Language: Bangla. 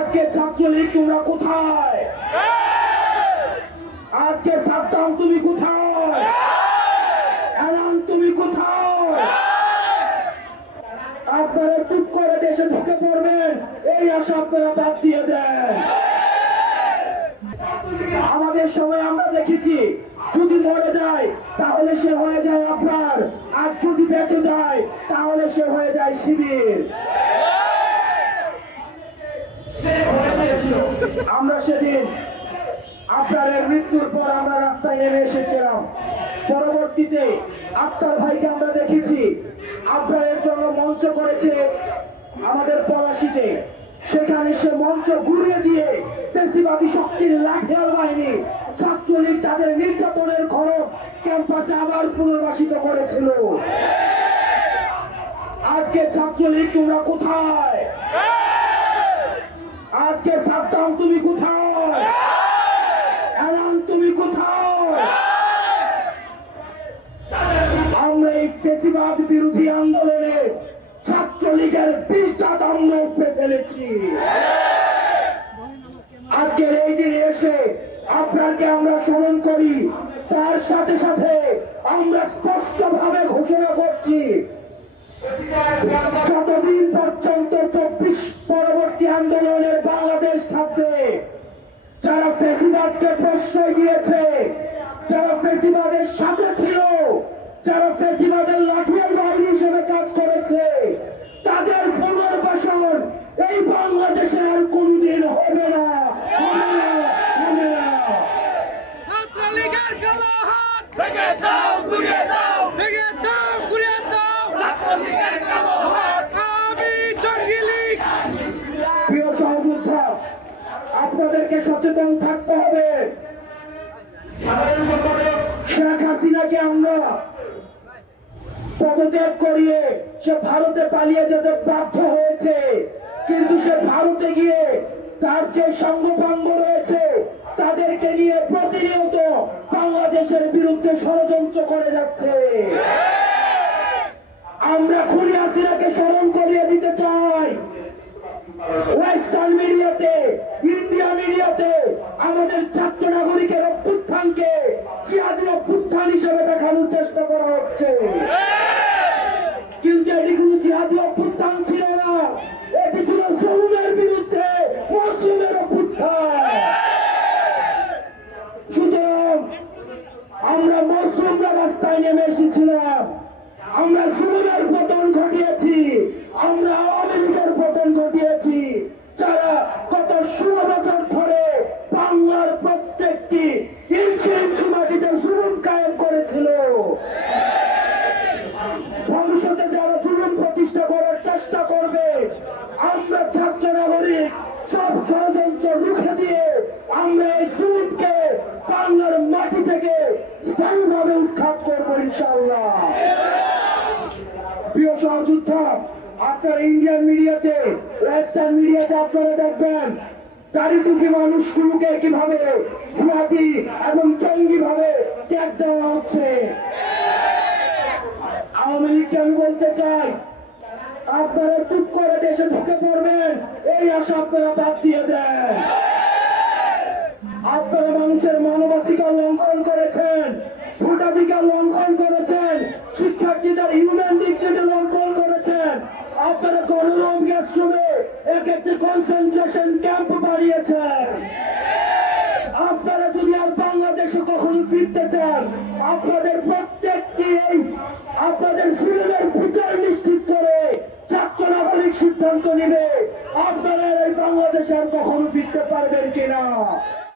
আজকে ছাত্রলীগ তোমরা কোথায়? আজকে সাদ্দাম তুমি কোথায়? এলান তুমি কোথায়? আপনারা টুক করে দেশে ঢুকে পড়বেন এই আশা আপনারা বাদ দিয়ে দেন। আমাদের সময় আমরা দেখেছি যদি মরে যায় তাহলে সে হয়ে যায় আপনার, আর যদি বেঁচে যায় তাহলে সে হয়ে যায় শিবির। আমরা সেদিন আপনার মৃত্যুর পর আমরা রাস্তায় নেমে এসেছিলাম। পরবর্তীতে আক্তার ভাইকে আমরা দেখেছি আপনার জন্য মঞ্চ করেছে আমাদের পলাশীতে, সেখানে সে মঞ্চ ঘুরিয়ে দিয়ে ফ্যাসিবাদী শক্তির লাঠিয়াল বাহিনী ছাত্রলীগ তাদের নির্যাতনের খড়গ ক্যাম্পাসে আবার পুনর্বাসিত করেছিল। আজকে ছাত্রলীগ তোমরা কোথায়? আজকে সাদ্দাম তুমি কোথায়? এলান তুমি কোথায়? আমরা এই ফ্যাসিবাদ বিরোধী আন্দোলনে ছাত্রলীগের 20টা দণ্ড উপরে ফেলেছি। আজকের এই দিনে এসে আপনাকে আমরা স্মরণ করি, তার সাথে সাথে আমরা স্পষ্টভাবে ঘোষণা করছি যতদিন পর্যন্ত 24 পরবর্তী আন্দোলনের বাংলাদেশ থাকবে, যারা ফ্যাসিবাদকে প্রশ্রয় দিয়েছে, যারা ফ্যাসিবাদের সাথে ছিল, যারা ফ্যাসিবাদের লাঠিয়াল বাহিনী হিসেবে কাজ করেছে, তাদের পুনর্বাসন এই বাংলাদেশে আর কোনদিন হবে না, হবে না, হবে না। ছাত্রলীগের কালো হাত ভেঙে দাও, গুড়িয়ে দাও, ভেঙে দাও, গুড়িয়ে দাও, ছাত্রলীগের কালো হাত। আমি জঙ্গি লীগ। প্রিয় সহযোদ্ধা, আপনাদেরকে সচেতন থাকতে হবে। শেখ হাসিনাকে আমরা পদত্যাগ করিয়ে সে ভারতে পালিয়ে যেতে বাধ্য হয়েছে, কিন্তু সে ভারতে গিয়ে তার যে সঙ্গপাঙ্গ রয়েছে তাদেরকে নিয়ে প্রতিনিয়ত বাংলাদেশের বিরুদ্ধে ষড়যন্ত্র করে যাচ্ছে। আমরা খুনি হাসিনাকে স্মরণ করিয়ে দিতে চাই। ওয়েস্টার্ন মিডিয়াতে, ইন্ডিয়া মিডিয়াতে আমাদের ছাত্র নাগরিকের অভ্যুত্থানকে জিহাদি অভ্যুত্থান হিসেবে দেখানোর চেষ্টা করা হচ্ছে, কিন্তু এটি কোনো জিহাদি অভ্যুত্থান ছিল না, এটি ছিল জুলুমের বিরুদ্ধে মুসলিমের অভ্যুত্থান। সুতরাং আমরা মুসলিমরা রাস্তায় নেমে এসেছিলাম, আমরা জুলুমের পতন ঘটিয়েছি, আমরা আওয়ামী লীগের পতন ঘটিয়েছি, যারা গত 16 বছর ধরে বাংলার প্রত্যেকটি ইঞ্চি ইঞ্চি মাটিতে জুলুম কায়েম করেছিল। ভবিষ্যতে যারা জুলুম প্রতিষ্ঠা করার চেষ্টা করবে, আমরা ছাত্র নাগরিক সব ষড়যন্ত্র রুখে দিয়ে আমরা এই জুলুমকে বাংলার মাটি থেকে স্থায়ীভাবে উৎখাত করবো ইনশাআল্লাহ। প্রিয় সহযোদ্ধা, আপনারা ইন্ডিয়ান মিডিয়াতে, ওয়েস্টার্ন মিডিয়াতে আপনারা দেখবেন চারিদিকে মানুষগুলোকে কিভাবে জিহাদি এবং জঙ্গি ভাবে ত্যাগ দেওয়া হচ্ছে। আওয়ামী লীগকে আমি বলতে চাই, আপনারা টুক করে দেশে ঢুকে পড়বেন এই আশা আপনারা বাদ দিয়ে দেন। আপনারা মানুষের মানবাধিকার লঙ্ঘন করেছেন, ভোটাধিকার লঙ্ঘন করেছেন, শিক্ষার্থীদের হিউম্যান ডিগনিটি লঙ্ঘন করেছেন, আপনারা গণরুম গ্যাস রুমে এক একটি কনসেন্ট্রেশন ক্যাম্প বাড়িয়েছেন। আপনারা যদি আর বাংলাদেশে কখনো ফিরতে চান, আপনাদের প্রত্যেকটি আপনাদের জুলুমের বিচার নিশ্চিত করে ছাত্র নাগরিক সিদ্ধান্ত নিবে আপনারা এই বাংলাদেশে আর কখনো ফিরতে পারবেন কিনা।